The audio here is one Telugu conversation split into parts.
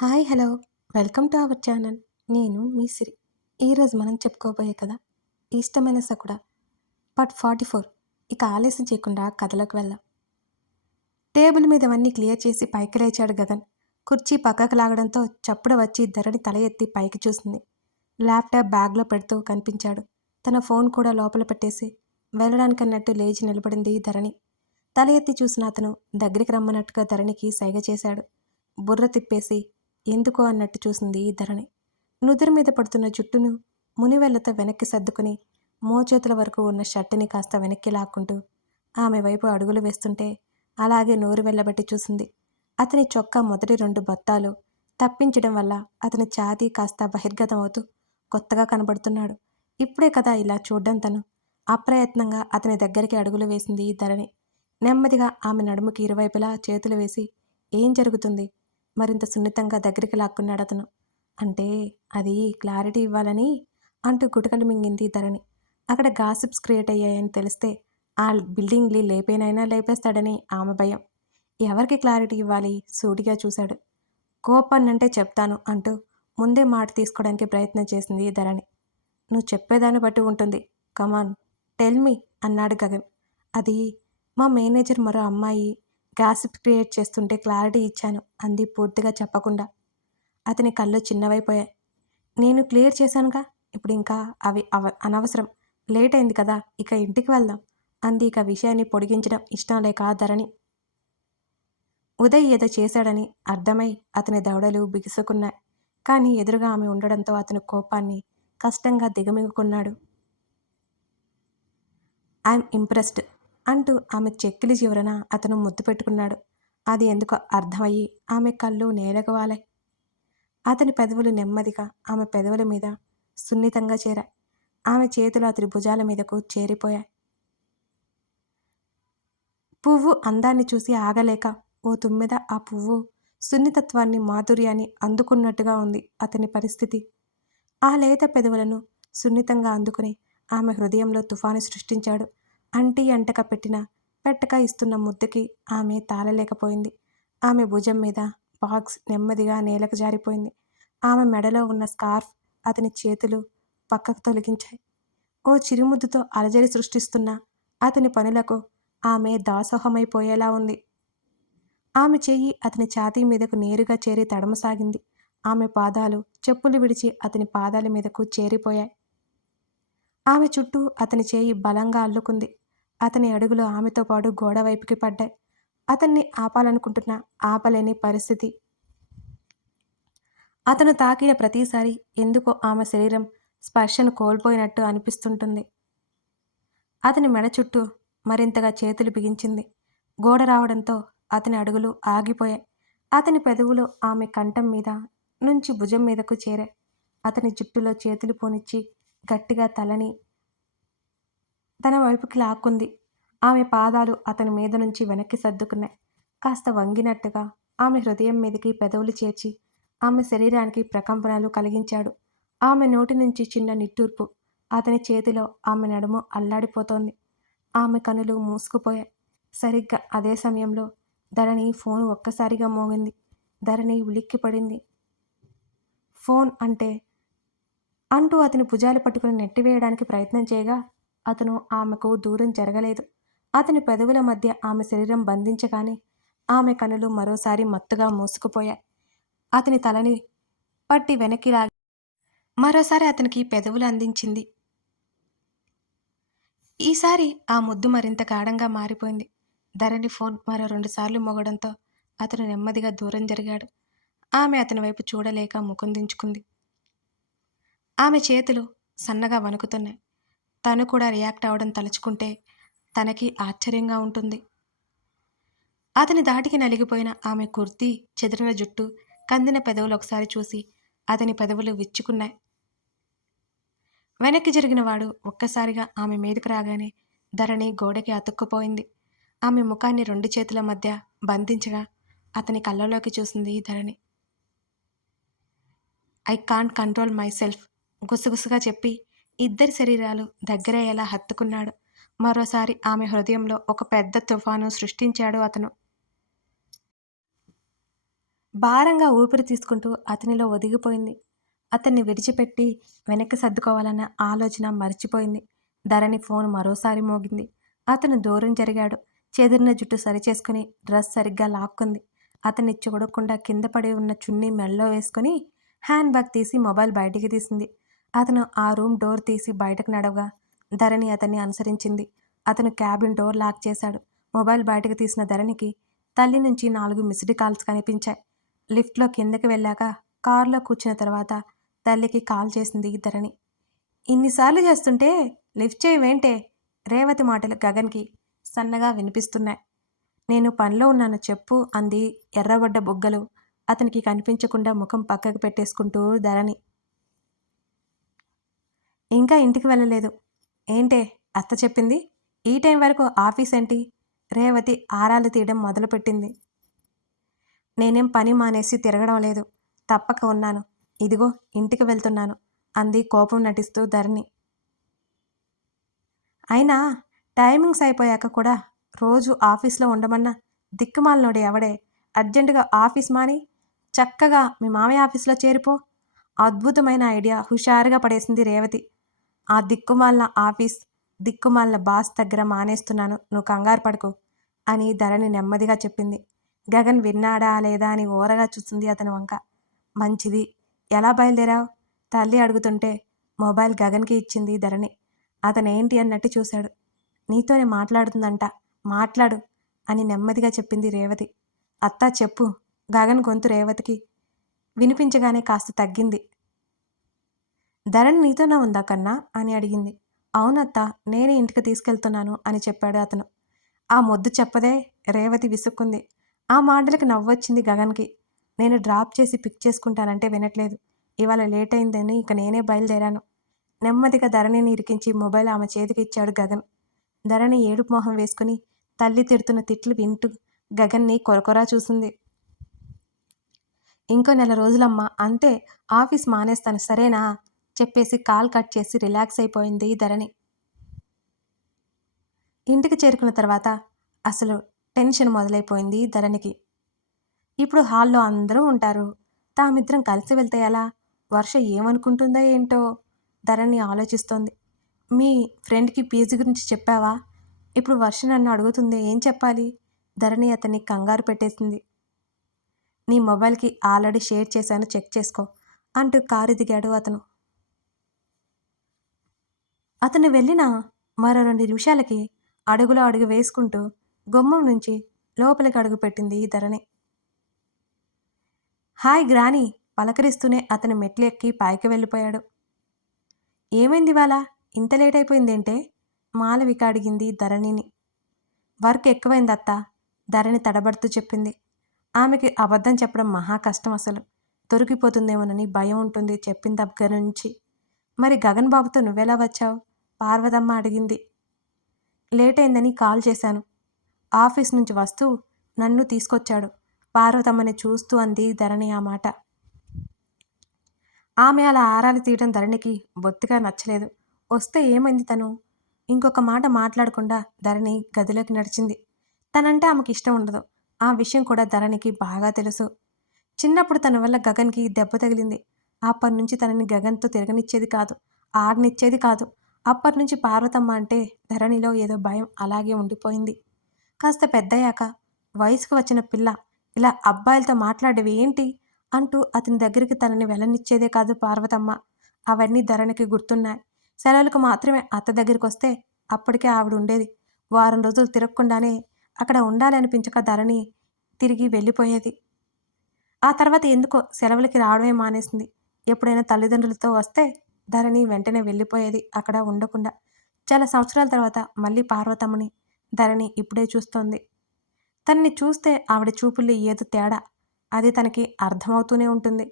Hi hello welcome to our channel. నేను మీ సిరి. ఈరోజు మనం చెప్పుకోబోయే కథ ఇష్టమైన సకుడ పార్ట్ 44. ఇక ఆలస్యం చేయకుండా కథలోకి వెళ్దాం. టేబుల్ మీదవన్నీ క్లియర్ చేసి పైకి లేచాడు గగన్. కుర్చీ పక్కకు లాగడంతో చప్పుడు వచ్చి ధరణి తల ఎత్తి పైకి చూసింది. ల్యాప్టాప్ బ్యాగ్లో పెడుతూ కనిపించాడు. తన ఫోన్ కూడా లోపల పెట్టేసి వెళ్ళడానికన్నట్టు లేచి నిలబడింది ధరణి. తల ఎత్తి చూసిన అతను దగ్గరికి రమ్మన్నట్టుగా ధరణికి సైగ చేశాడు. బుర్ర తిప్పేసి ఎందుకో అన్నట్టు చూసింది ధరణి. నుదురు మీద పడుతున్న జుట్టును మునివెళ్లతో వెనక్కి సర్దుకుని మోచేతుల వరకు ఉన్న షర్టుని కాస్త వెనక్కి లాక్కుంటూ ఆమె వైపు అడుగులు వేస్తుంటే అలాగే నోరు వెళ్ళబెట్టి చూసింది. అతని చొక్కా మొదటి 2 బత్తాలు తప్పించడం వల్ల అతని ఛాతీ కాస్త బహిర్గతం అవుతూ కొత్తగా కనబడుతున్నాడు. ఇప్పుడే కదా ఇలా చూడ్డం తను. అప్రయత్నంగా అతని దగ్గరికి అడుగులు వేసింది ధరణి. నెమ్మదిగా ఆమె నడుముకి ఇరువైపులా చేతులు వేసి ఏం జరుగుతుంది మరింత సున్నితంగా దగ్గరికి లాక్కున్నాడతను. అంటే అది క్లారిటీ ఇవ్వాలని అంటూ గుటకలు మింగింది ధరణి. అక్కడ గాసిప్స్ క్రియేట్ అయ్యాయని తెలిస్తే ఆ బిల్డింగ్ని లేపేనైనా లేపేస్తాడని ఆమె భయం. ఎవరికి క్లారిటీ ఇవ్వాలి? సూటిగా చూశాడు. కోపన్నంటే చెప్తాను అంటూ ముందే మాట తీసుకోవడానికి ప్రయత్నం చేసింది ధరణి. నువ్వు చెప్పేదాన్ని బట్టి ఉంటుంది. కమాన్ టెల్ మీ అన్నాడు గగన్. అది మా మేనేజర్ మరో అమ్మాయి గాసిప్ క్రియేట్ చేస్తుంటే క్లారిటీ ఇచ్చాను అంది పూర్తిగా చెప్పకుండా. అతని కళ్ళు చిన్నవైపోయాయి. నేను క్లియర్ చేశానుగా, ఇప్పుడు ఇంకా అవి అనవసరం. లేట్ అయింది కదా, ఇక ఇంటికి వెళ్దాం అంది ఇక విషయాన్ని పొడిగించడం ఇష్టం లేక ధరణి. ఉదయ్ ఏదో చేశాడని అర్థమై అతని దవడలు బిగుసుకున్నాయి. కానీ ఎదురుగా ఆమె ఉండడంతో అతని కోపాన్ని కష్టంగా దిగమింగుకున్నాడు. ఐఎమ్ ఇంప్రెస్డ్ అంటూ ఆమె చెక్కిలి చివరన అతను ముద్దు పెట్టుకున్నాడు. అది ఎందుకో అర్థమయ్యి ఆమె కళ్ళు నేలకు వాలాయి. అతని పెదవులు నెమ్మదిగా ఆమె పెదవుల మీద సున్నితంగా చేరాయి. ఆమె చేతులు అతని భుజాల మీదకు చేరిపోయాయి. పువ్వు అందాన్ని చూసి ఆగలేక ఓ తుమ్మెద ఆ పువ్వు సున్నితత్వాన్ని మాధుర్యాన్ని అందుకున్నట్టుగా ఉంది అతని పరిస్థితి. ఆ లేత పెదవులను సున్నితంగా అందుకుని ఆమె హృదయంలో తుఫాను సృష్టించాడు. అంటీ అంటక పెట్టక ఇస్తున్న ముద్దుకి ఆమె తాళలేకపోయింది. ఆమె భుజం మీద బాక్స్ నెమ్మదిగా నేలకు జారిపోయింది. ఆమె మెడలో ఉన్న స్కార్ఫ్ అతని చేతులు పక్కకు తొలగించాయి. ఓ చిరుముద్దుతో అలజడి సృష్టిస్తున్న అతని పనులకు ఆమె దాసోహమైపోయేలా ఉంది. ఆమె చెయ్యి అతని ఛాతీ మీదకు నేరుగా చేరి తడమసాగింది. ఆమె పాదాలు చెప్పులు విడిచి అతని పాదాల మీదకు చేరిపోయాయి. ఆమె చుట్టూ అతని చేయి బలంగా అల్లుకుంది. అతని అడుగులు ఆమెతో పాటు గోడ వైపుకి పడ్డాయి. అతన్ని ఆపాలనుకుంటున్నా ఆపలేని పరిస్థితి. అతను తాకిన ప్రతిసారి ఎందుకో ఆమె శరీరం స్పర్శను కోల్పోయినట్టు అనిపిస్తుంటుంది. అతని మెడ చుట్టూ మరింతగా చేతులు బిగించింది. గోడ రావడంతో అతని అడుగులు ఆగిపోయాయి. అతని పెదవులు ఆమె కంఠం మీద నుంచి భుజం మీదకు చేరాయి. అతని జుట్టులో చేతులు పోనిచ్చి గట్టిగా తలని తన వైపుకి లాక్కుంది. ఆమె పాదాలు అతని మీద నుంచి వెనక్కి సర్దుకున్నాయి. కాస్త వంగినట్టుగా ఆమె హృదయం మీదకి పెదవులు చేర్చి ఆమె శరీరానికి ప్రకంపనలు కలిగించాడు. ఆమె నోటి నుంచి చిన్న నిట్టూర్పు. అతని చేతిలో ఆమె నడుము అల్లాడిపోతోంది. ఆమె కనులు మూసుకుపోయాయి. సరిగ్గా అదే సమయంలో ధరణి ఫోన్ ఒక్కసారిగా మోగింది. ధరణి ఉలిక్కిపడింది. ఫోన్ అంటూ అతని భుజాలు పట్టుకుని నెట్టివేయడానికి ప్రయత్నం చేయగా అతను ఆమెకు దూరం జరగలేదు. అతని పెదవుల మధ్య ఆమె శరీరం బంధించగానే ఆమె కనులు మరోసారి మత్తుగా మూసుకుపోయాయి. అతని తలని పట్టి వెనక్కి లాగి మరోసారి అతనికి పెదవులు అందించింది. ఈసారి ఆ ముద్దు మరింత గాఢంగా మారిపోయింది. ధరణి ఫోన్ మరో 2 సార్లు మోగడంతో అతను నెమ్మదిగా దూరం జరిగాడు. ఆమె అతని వైపు చూడలేక ముఖం దించుకుంది. ఆమె చేతులు సన్నగా వణుకుతున్నాయి. తను కూడా రియాక్ట్ అవడం తలుచుకుంటే తనకి ఆశ్చర్యంగా ఉంటుంది. అతని దాటికి నలిగిపోయిన ఆమె కుర్తీ, చెదిరిన జుట్టు, కందిన పెదవులు ఒకసారి చూసి అతని పెదవులు విచ్చుకున్నాయి. వెనక్కి జరిగిన వాడు ఒక్కసారిగా ఆమె మీదకు రాగానే ధరణి గోడకి అతుక్కుపోయింది. ఆమె ముఖాన్ని 2 చేతుల మధ్య బంధించగా అతని కళ్ళలోకి చూసింది Dharani. I can't control myself గుసగుసగా చెప్పి ఇద్దరి శరీరాలు దగ్గరయ్యేలా హత్తుకున్నాడు. మరోసారి ఆమె హృదయంలో ఒక పెద్ద తుఫాను సృష్టించాడు అతను. భారంగా ఊపిరి తీసుకుంటూ అతనిలో ఒదిగిపోయింది. అతన్ని విడిచిపెట్టి వెనక్కి సర్దుకోవాలన్న ఆలోచన మర్చిపోయింది. ధరణి ఫోన్ మరోసారి మోగింది. అతను దూరం జరిగాడు. చెదిరిన జుట్టు సరిచేసుకుని డ్రెస్ సరిగ్గా లాక్కుంది. అతన్ని చూడకుండా కింద పడి ఉన్న చున్నీ మెడలో వేసుకుని హ్యాండ్ బ్యాగ్ తీసి మొబైల్ బయటికి తీసింది. అతను ఆ రూమ్ డోర్ తీసి బయటకు నడవగా ధరణి అతన్ని అనుసరించింది. అతను క్యాబిన్ డోర్ లాక్ చేశాడు. మొబైల్ బయటకు తీసిన ధరణికి తల్లి నుంచి 4 మిస్డ్ కాల్స్ కనిపించాయి. లిఫ్ట్లో కిందకి వెళ్ళాక కారులో కూర్చున్న తర్వాత తల్లికి కాల్ చేసింది ధరణి. ఇన్నిసార్లు చేస్తుంటే లిఫ్ట్ చేయవేంటే? రేవతి మాటలు గగన్కి సన్నగా వినిపిస్తున్నాయి. నేను పనిలో ఉన్నాను చెప్పు అంది ఎర్రబడ్డ బుగ్గలు అతనికి కనిపించకుండా ముఖం పక్కకు పెట్టేసుకుంటూ ధరణి. ఇంకా ఇంటికి వెళ్ళలేదు. ఏంటే అత్త చెప్పింది? ఈ టైం వరకు ఆఫీస్ ఏంటి? రేవతి ఆరాలు తీయడం మొదలుపెట్టింది. నేనేం పని మానేసి తిరగడం లేదు. తప్పక ఉన్నాను. ఇదిగో ఇంటికి వెళ్తున్నాను అంది కోపం నటిస్తూ ధరణి. అయినా టైమింగ్స్ అయిపోయాక కూడా రోజు ఆఫీస్లో ఉండమన్నా దిక్కుమాలినోడు ఎవడే? అర్జెంటుగా ఆఫీస్ మాని చక్కగా మీ మామయ్య ఆఫీస్లో చేరిపో. అద్భుతమైన ఐడియా హుషారుగా పడేసింది రేవతి. ఆ దిక్కుమాలిన ఆఫీస్ దిక్కుమాలిన బాస్ దగ్గర మానేస్తున్నాను, నువ్వు కంగారు పడకు అని ధరణి నెమ్మదిగా చెప్పింది. గగన్ విన్నాడా లేదా అని ఓరగా చూసింది అతని వంక. మంచిది. ఎలా బయలుదేరావు? తల్లి అడుగుతుంటే మొబైల్ గగన్కి ఇచ్చింది ధరణి. అతనేంటి అన్నట్టు చూశాడు. నీతోనే మాట్లాడుతుందంట, మాట్లాడు అని నెమ్మదిగా చెప్పింది రేవతి. అత్తా చెప్పు. గగన్ గొంతు రేవతికి వినిపించగానే కాస్త తగ్గింది. ధరణి నీతోనే ఉందా కన్నా అని అడిగింది. అవునత్తా, నేనే ఇంటికి తీసుకెళ్తున్నాను అని చెప్పాడు అతను. ఆ మొద్దు చెప్పదే? రేవతి విసుక్కుంది. ఆ మాటలకి నవ్వొచ్చింది గగన్కి. నేను డ్రాప్ చేసి పిక్ చేసుకుంటానంటే వినట్లేదు. ఇవాళ లేట్ అయిందని ఇక నేనే బయలుదేరాను. నెమ్మదిగా ధరణిని ఇరికించి మొబైల్ ఆమె చేతికి ఇచ్చాడు గగన్. ధరణి ఏడుపు మొహం వేసుకుని తల్లి తిడుతున్న తిట్లు వింటూ గగన్ని కొరకొరా చూసింది. ఇంకో 4 రోజులమ్మా, అంతే, ఆఫీస్ మానేస్తాను సరేనా చెప్పేసి కాల్ కట్ చేసి రిలాక్స్ అయిపోయింది ధరణి. ఇంటికి చేరుకున్న తర్వాత అసలు టెన్షన్ మొదలైపోయింది ధరణికి. ఇప్పుడు హాల్లో అందరూ ఉంటారు. తామిద్దరం కలిసి వెళ్తే ఎలా? వర్ష ఏమనుకుంటుందో ఏంటో ధరణి ఆలోచిస్తోంది. మీ ఫ్రెండ్కి పీజీ గురించి చెప్పావా? ఇప్పుడు వర్ష నన్ను అడుగుతుంది, ఏం చెప్పాలి? ధరణి అతన్ని కంగారు పెట్టేసింది. నీ మొబైల్కి ఆల్రెడీ షేర్ చేశాను, చెక్ చేసుకో అంటూ కారు దిగాడు అతను. అతను వెళ్ళిన మరో 2 నిమిషాలకి అడుగులో అడుగు వేసుకుంటూ గుమ్మం నుంచి లోపలికి అడుగుపెట్టింది ధరణి. హాయ్ గ్రాని పలకరిస్తూనే అతను మెట్లు ఎక్కి పైకి వెళ్ళిపోయాడు. ఏమైంది ఇవాళ ఇంత లేట్ అయిపోయిందేంటే? మాలవిక అడిగింది ధరణిని. వర్క్ ఎక్కువైందత్తా, ధరణి తడబడుతూ చెప్పింది. ఆమెకి అబద్ధం చెప్పడం మహా కష్టం అసలు. దొరికిపోతుందేమోనని భయం ఉంటుంది చెప్పిన దగ్గర నుంచి. మరి గగన్ బాబుతో నువ్వెలా వచ్చావు? పార్వతమ్మ అడిగింది. లేట్ అయిందని కాల్ చేశాను. ఆఫీస్ నుంచి వస్తూ నన్ను తీసుకొచ్చాడు. పార్వతమ్మని చూస్తూ అంది ధరణి ఆ మాట. ఆమె అలా ఆరాలు తీయడం ధరణికి బొత్తిగా నచ్చలేదు. వస్తే ఏమైంది తను? ఇంకొక మాట మాట్లాడకుండా ధరణి గదిలోకి నడిచింది. తనంటే ఆమెకి ఇష్టం ఉండదు. ఆ విషయం కూడా ధరణికి బాగా తెలుసు. చిన్నప్పుడు తన వల్ల గగన్కి దెబ్బ తగిలింది. అప్పటి నుంచి తనని గగన్తో తిరగనిచ్చేది కాదు, ఆడనిచ్చేది కాదు. అప్పటి నుంచి పార్వతమ్మ అంటే ధరణిలో ఏదో భయం అలాగే ఉండిపోయింది. కాస్త పెద్దయ్యాక వయసుకు వచ్చిన పిల్ల ఇలా అబ్బాయిలతో మాట్లాడేవి ఏంటి అంటూ అతని దగ్గరికి తనని వెళ్ళనిచ్చేదే కాదు పార్వతమ్మ. అవన్నీ ధరణికి గుర్తున్నాయి. సెలవులకు మాత్రమే అత్త దగ్గరికి వస్తే అప్పటికే ఆవిడ ఉండేది. వారం రోజులు తిరగకుండానే అక్కడ ఉండాలనిపించక ధరణి తిరిగి వెళ్ళిపోయేది. ఆ తర్వాత ఎందుకో సెలవులకి రావడమే మానేసింది. ఎప్పుడైనా తల్లిదండ్రులతో వస్తే ధరణి వెంటనే వెళ్ళిపోయేది అక్కడ ఉండకుండా. చాలా సంవత్సరాల తర్వాత మళ్ళీ పార్వతమ్మని ధరణి ఇప్పుడే చూస్తోంది. తనని చూస్తే ఆవిడ చూపుల్లో ఏదో తేడా, అది తనకి అర్థమవుతూనే ఉంటుంది.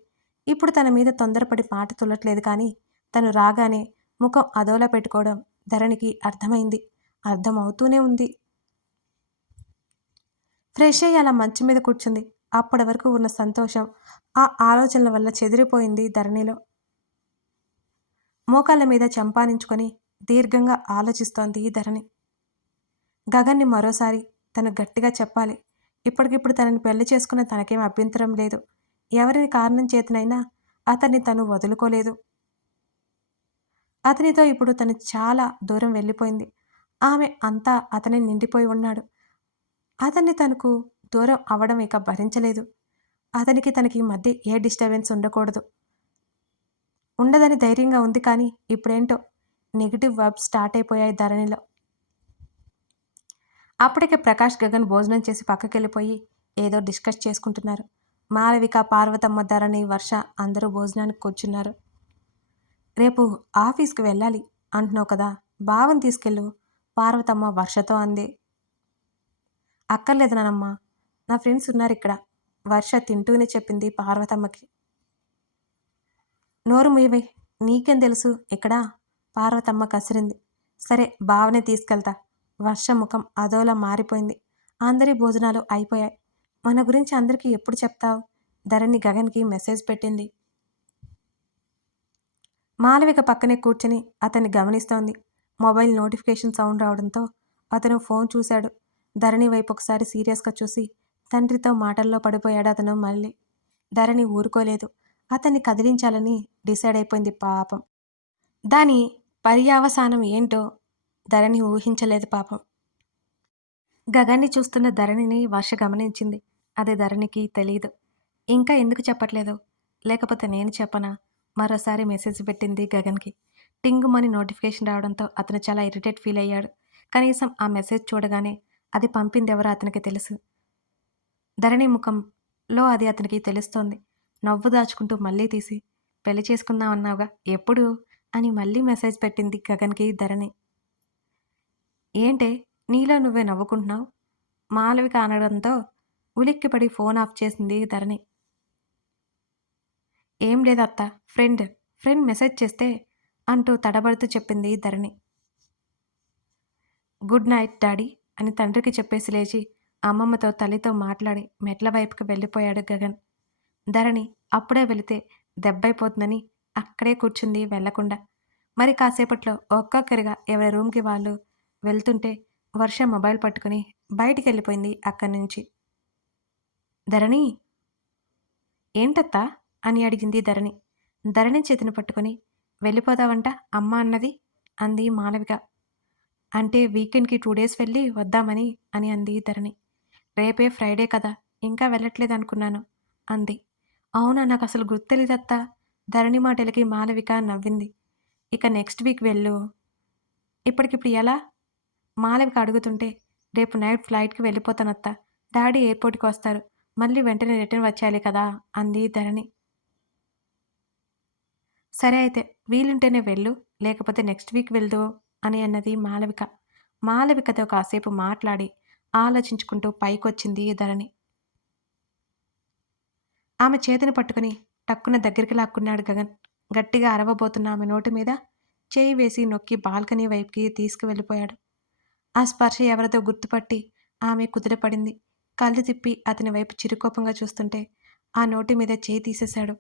ఇప్పుడు తన మీద తొందరపడి మాట తుల్లట్లేదు కానీ తను రాగానే ముఖం అదోలా పెట్టుకోవడం ధరణికి అర్థమైంది, అర్థమవుతూనే ఉంది. ఫ్రెష్ అయ్యి అలా మంచం మీద కూర్చుంది. అప్పటి వరకు ఉన్న సంతోషం ఆ ఆలోచనల వల్ల చెదిరిపోయింది ధరణిలో. మోకాళ్ళ మీద చంపానించుకొని దీర్ఘంగా ఆలోచిస్తోంది ధరణి. గగన్ని మరోసారి తను గట్టిగా చెప్పాలి. ఇప్పటికిప్పుడు తనని పెళ్లి చేసుకున్న తనకేం అభ్యంతరం లేదు. ఎవరిని కారణం చేతనైనా అతన్ని తను వదులుకోలేదు. అతనితో ఇప్పుడు తను చాలా దూరం వెళ్ళిపోయింది. ఆమె అంతా అతని నిండిపోయి ఉన్నాడు. అతన్ని తనకు దూరం అవ్వడం ఇక భరించలేదు. అతనికి తనకి మధ్య ఏ డిస్టర్బెన్స్ ఉండకూడదు. ఉండదని ధైర్యంగా ఉంది కానీ ఇప్పుడేంటో నెగెటివ్ వర్బ్స్ స్టార్ట్ అయిపోయాయి ధరణిలో. అప్పటికే ప్రకాష్ గగన్ భోజనం చేసి పక్కకెళ్ళిపోయి ఏదో డిస్కస్ చేసుకుంటున్నారు. మాలవిక, పార్వతమ్మ, ధరణి, వర్ష అందరూ భోజనానికి కూర్చున్నారు. రేపు ఆఫీస్కి వెళ్ళాలి అంటున్నావు కదా, బావని తీసుకెళ్ళు, పార్వతమ్మ వర్షతో అంది. అక్కర్లేదు నానమ్మ, నా ఫ్రెండ్స్ ఉన్నారు ఇక్కడ, వర్ష తింటూనే చెప్పింది పార్వతమ్మకి. నోరు మూయవే, నీకేం తెలుసు ఇక్కడ, పార్వతమ్మ కసిరింది. సరే బావనే తీసుకెళ్తా. వర్ష ముఖం అదోలా మారిపోయింది. అందరి భోజనాలు అయిపోయాయి. మన గురించి అందరికీ ఎప్పుడు చెప్తావు, ధరణి గగన్కి మెసేజ్ పెట్టింది. మాలవిక పక్కనే కూర్చొని అతన్ని గమనిస్తోంది. మొబైల్ నోటిఫికేషన్ సౌండ్ రావడంతో అతను ఫోన్ చూశాడు. ధరణి వైపు ఒకసారి సీరియస్గా చూసి తండ్రితో మాటల్లో పడిపోయాడు అతను మళ్ళీ. ధరణి ఊరుకోలేదు. అతన్ని కదిలించాలని డిసైడ్ అయిపోయింది పాపం. దాని పర్యావసానం ఏంటో ధరణి ఊహించలేదు పాపం. గగన్ని చూస్తున్న ధరణిని వర్ష గమనించింది. అది ధరణికి తెలీదు. ఇంకా ఎందుకు చెప్పట్లేదు, లేకపోతే నేను చెప్పనా, మరోసారి మెసేజ్ పెట్టింది గగన్కి. టింగుమని నోటిఫికేషన్ రావడంతో అతను చాలా ఇరిటేట్ ఫీల్ అయ్యాడు. కనీసం ఆ మెసేజ్ చూడగానే అది పంపిందెవరో అతనికి తెలుసు. ధరణి ముఖంలో అది అతనికి తెలుస్తోంది. నవ్వు దాచుకుంటూ మళ్ళీ తీసి పెళ్లి చేసుకుందాం అన్నావుగా, ఎప్పుడు అని మళ్ళీ మెసేజ్ పెట్టింది గగన్కి ధరణి. ఏంటే నీలో నువ్వే నవ్వుకుంటున్నావు, మాలవిక అనడంతో ఉలిక్కిపడి ఫోన్ ఆఫ్ చేసింది ధరణి. ఏం లేదత్త, ఫ్రెండ్ మెసేజ్ చేస్తే అంటూ తడబడుతూ చెప్పింది ధరణి. గుడ్ నైట్ డాడీ అని తండ్రికి చెప్పేసి లేచి అమ్మమ్మతో తల్లితో మాట్లాడి మెట్ల వైపుకి వెళ్ళిపోయాడు గగన్. ధరణి అప్పుడే వెళితే దెబ్బైపోతుందని అక్కడే కూర్చుంది వెళ్లకుండా. మరి కాసేపట్లో ఒక్కొక్కరిగా ఎవరి రూమ్కి వాళ్ళు వెళ్తుంటే వర్ష మొబైల్ పట్టుకుని బయటికి వెళ్ళిపోయింది అక్కడి నుంచి. ధరణి, ఏంటత్తా అని అడిగింది ధరణి. ధరణి చేతిని పట్టుకుని వెళ్ళిపోదావంట అమ్మ అన్నది అంది మాలవిక. అంటే వీకెండ్కి 2 days వెళ్ళి వద్దామని అని అంది ధరణి. రేపే ఫ్రైడే కదా, ఇంకా వెళ్ళట్లేదు అనుకున్నాను అంది. అవునా, నాకు అసలు గుర్తులేదత్తా. ధరణి మాటలకి మాలవిక నవ్వింది. ఇక నెక్స్ట్ వీక్ వెళ్ళు. ఇప్పటికిప్పుడు ఎలా, మాలవిక అడుగుతుంటే రేపు నైట్ ఫ్లైట్కి వెళ్ళిపోతానత్తా. డాడీ ఎయిర్పోర్ట్కి వస్తారు, మళ్ళీ వెంటనే రిటర్న్ వచ్చేయాలి కదా అంది ధరణి. సరే అయితే వీలుంటేనే వెళ్ళు, లేకపోతే నెక్స్ట్ వీక్ వెళ్దు అని అన్నది మాలవిక. మాలవికతో కాసేపు మాట్లాడి ఆలోచించుకుంటూ పైకొచ్చింది ధరణి. ఆమె చేతిని పట్టుకుని టక్కున దగ్గరికి లాక్కున్నాడు గగన్. గట్టిగా అరవబోతున్న ఆమె నోటి మీద చేయి వేసి నొక్కి బాల్కనీ వైపుకి తీసుకువెళ్ళిపోయాడు. ఆ స్పర్శ ఎవరితో గుర్తుపట్టి ఆమె కుదిరపడింది. కళ్ళు తిప్పి అతని వైపు చిరుకోపంగా చూస్తుంటే ఆ నోటి మీద చేయి తీసేశాడు.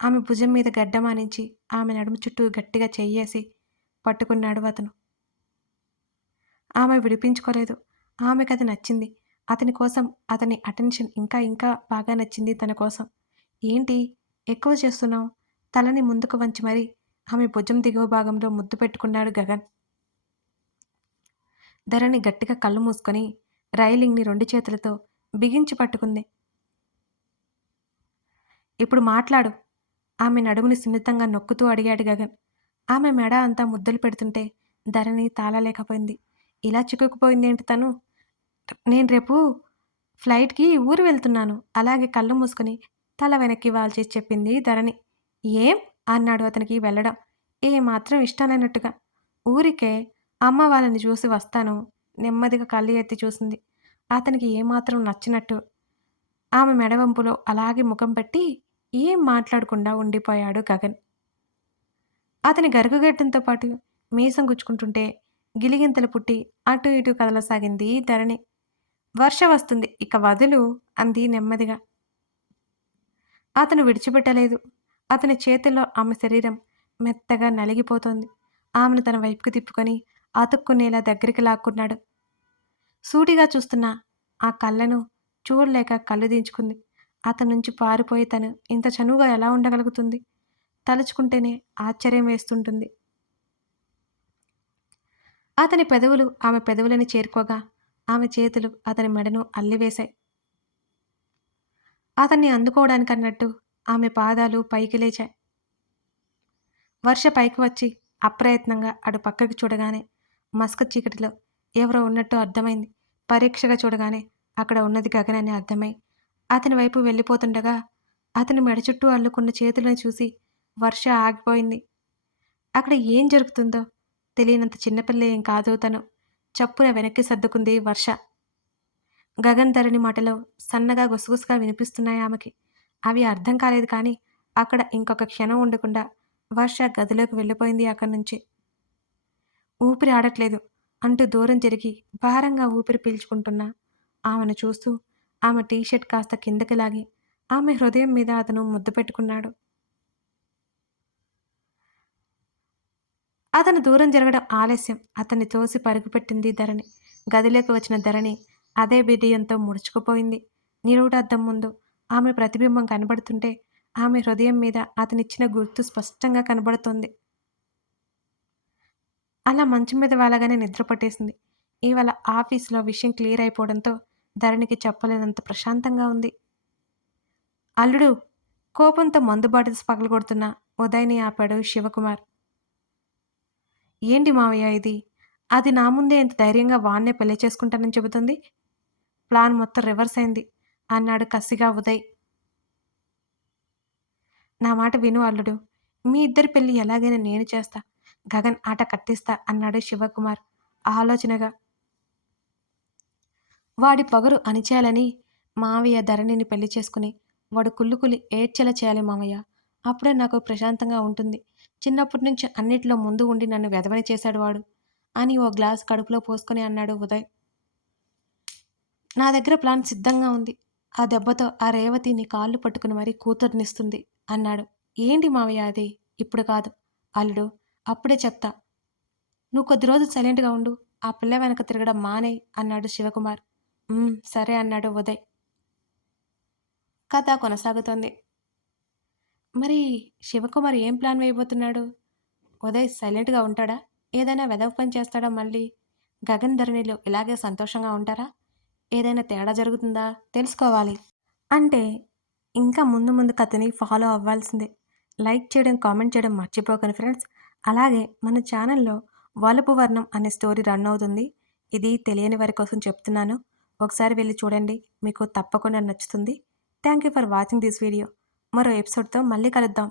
ఆమె భుజం మీద గడ్డమానించి ఆమె నడుము చుట్టూ గట్టిగా చెయ్యేసి పట్టుకున్నాడు అతను. ఆమె విడిపించుకోలేదు. ఆమెకు అది నచ్చింది. అతని కోసం అతని అటెన్షన్ ఇంకా ఇంకా బాగా నచ్చింది తన కోసం. ఏంటి ఎక్కువ చేస్తున్నావు, తలని ముందుకు వంచి మరీ ఆమె భుజం దిగువ భాగంలో ముద్దు పెట్టుకున్నాడు గగన్. ధరణి గట్టిగా కళ్ళు మూసుకొని రైలింగ్ని 2 చేతులతో బిగించి పట్టుకుంది. ఇప్పుడు మాట్లాడు, ఆమె నడుముని సున్నితంగా నొక్కుతూ అడిగాడు గగన్. ఆమె మెడ అంతా ముద్దలు పెడుతుంటే ధరణి తాళలేకపోయింది. ఇలా చిక్కుకుపోయిందేంటి తను. నేను రేపు ఫ్లైట్కి ఊరు వెళ్తున్నాను, అలాగే కళ్ళు మూసుకొని తల వెనక్కి వాల్చేసి చెప్పింది ధరణి. ఏం అన్నాడు అతనికి వెళ్ళడం ఏమాత్రం ఇష్టం లేనట్టుగా. ఊరికే అమ్మ వాళ్ళని చూసి వస్తాను. నెమ్మదిగా కళ్ళు ఎత్తి చూసింది. అతనికి ఏమాత్రం నచ్చినట్టు. ఆమె మెడవంపులో అలాగే ముఖం పెట్టి ఏం మాట్లాడకుండా ఉండిపోయాడు గగన్. అతని గరుగుగడ్డంతో పాటు మీసం గుచ్చుకుంటుంటే గిలిగింతలు పుట్టి అటు ఇటు కదలసాగింది ధరణి. వర్ష వస్తుంది, ఇక వదులు అంది నెమ్మదిగా. అతను విడిచిపెట్టలేదు. అతని చేతుల్లో ఆమె శరీరం మెత్తగా నలిగిపోతోంది. ఆమెను తన వైపుకు తిప్పుకొని అతుక్కునేలా దగ్గరికి లాక్కున్నాడు. సూటిగా చూస్తున్న ఆ కళ్ళను చూడలేక కళ్ళు దించుకుంది. అతని నుంచి పారిపోయి తను ఇంత చనువుగా ఎలా ఉండగలుగుతుంది? తలుచుకుంటేనే ఆశ్చర్యం వేస్తుంటుంది. అతని పెదవులు ఆమె పెదవులని చేరుకోగా, ఆమె చేతులు అతని మెడను అల్లివేశాయి. అతన్ని అందుకోవడానికన్నట్టు ఆమె పాదాలు పైకి లేచాయి. వర్ష పైకి వచ్చి అప్రయత్నంగా అటు పక్కకి చూడగానే మసక చీకటిలో ఎవరో ఉన్నట్టు అర్థమైంది. పరీక్షగా చూడగానే అక్కడ ఉన్నది గగన్ అని అర్థమై అతని వైపు వెళ్ళిపోతుండగా అతని మెడ చుట్టూ అల్లుకున్న చేతులను చూసి వర్ష ఆగిపోయింది. అక్కడ ఏం జరుగుతుందో తెలియనంత చిన్నపిల్ల ఏం కాదు తను. చప్పున వెనక్కి సర్దుకుంది వర్ష. గగన్ ధరణి మాటలో సన్నగా గుసగుసగా వినిపిస్తున్నాయి ఆమెకి. అవి అర్థం కాలేదు కానీ అక్కడ ఇంకొక క్షణం ఉండకుండా వర్ష గదిలోకి వెళ్ళిపోయింది అక్కడి నుంచి. ఊపిరి ఆడట్లేదు అంటూ దూరం జరిగి భారంగా ఊపిరి పీల్చుకుంటున్న ఆమెను చూస్తూ ఆమె టీషర్ట్ కాస్త కిందకి లాగి ఆమె హృదయం మీద అతను ముద్దు పెట్టుకున్నాడు. అతను దూరం జరగడం ఆలస్యం అతన్ని తోసి పరుగుపెట్టింది ధరణి. గదిలోకి వచ్చిన ధరణి అదే బిడియంతో ముడుచుకుపోయింది. నిలువుటద్దం ముందు ఆమె ప్రతిబింబం కనబడుతుంటే ఆమె హృదయం మీద అతనిచ్చిన గుర్తు స్పష్టంగా కనబడుతోంది. అలా మంచం మీద వాలగానే నిద్ర పట్టేసింది. ఇవాళ ఆఫీసులో విషయం క్లియర్ అయిపోవడంతో ధరణికి చెప్పలేనంత ప్రశాంతంగా ఉంది. అల్లుడు కోపంతో మందు బాటిల్స్ పగలగొడుతున్న ఉదయ్‌ని ఆపాడు శివకుమార్. ఏంటి మావయ్య ఇది? అది నా ముందే ఇంత ధైర్యంగా వాడినే పెళ్లి చేసుకుంటానని చెబుతుంది. ప్లాన్ మొత్తం రివర్స్ అయింది అన్నాడు కసిగా ఉదయ్. నా మాట విను అల్లుడు. మీ ఇద్దరి పెళ్లి ఎలాగైనా నేను చేస్తా. గగన్ ఆట కట్టిస్తా అన్నాడు శివకుమార్ ఆలోచనగా. వాడి పొగరు అణిచేయాలని మావయ్య ధరణిని పెళ్లి చేసుకుని వాడు కుళ్ళి కుళ్ళి ఏడ్చేలా చేయాలి మావయ్య. అప్పుడే నాకు ప్రశాంతంగా ఉంటుంది. చిన్నప్పటి నుంచి అన్నిట్లో ముందు ఉండి నన్ను వెధవని చేశాడు వాడు అని ఓ గ్లాస్ కడుపులో పోసుకొని అన్నాడు ఉదయ్. నా దగ్గర ప్లాన్ సిద్ధంగా ఉంది. ఆ దెబ్బతో ఆ రేవతి నీ కాళ్ళు పట్టుకుని మరీ కూతుర్నిస్తుంది అన్నాడు. ఏంటి మావయ్య అది? ఇప్పుడు కాదు అల్లుడు, అప్పుడే చెప్తా. నువ్వు కొద్ది రోజులు సైలెంట్‌గా ఉండు. ఆ పిల్ల వెనక తిరగడం మానేయ్ అన్నాడు శివకుమార్. సరే అన్నాడు ఉదయ్. కథ కొనసాగుతోంది. మరి శివకుమార్ ఏం ప్లాన్ వేయబోతున్నాడు? ఉదయ్ సైలెంట్‌గా ఉంటాడా? ఏదైనా వెధవ పని చేస్తాడా మళ్ళీ? గగన్ ధరణిలు ఇలాగే సంతోషంగా ఉంటారా? ఏదైనా తేడా జరుగుతుందా? తెలుసుకోవాలి. అంటే ఇంకా ముందు ముందు కథని ఫాలో అవ్వాల్సిందే. లైక్ చేయడం, కామెంట్ చేయడం మర్చిపోకండి ఫ్రెండ్స్. అలాగే మన ఛానల్‌లో 'వలపు వర్ణం' అనే స్టోరీ రన్ అవుతుంది. ఇది తెలియని వారి కోసం చెప్తున్నాను. ఒకసారి వెళ్లి చూడండి. మీకు తప్పకుండా నచ్చుతుంది. Thank you for watching this video. మరో ఎపిసోడ్‌తో మళ్ళీ కలుద్దాం.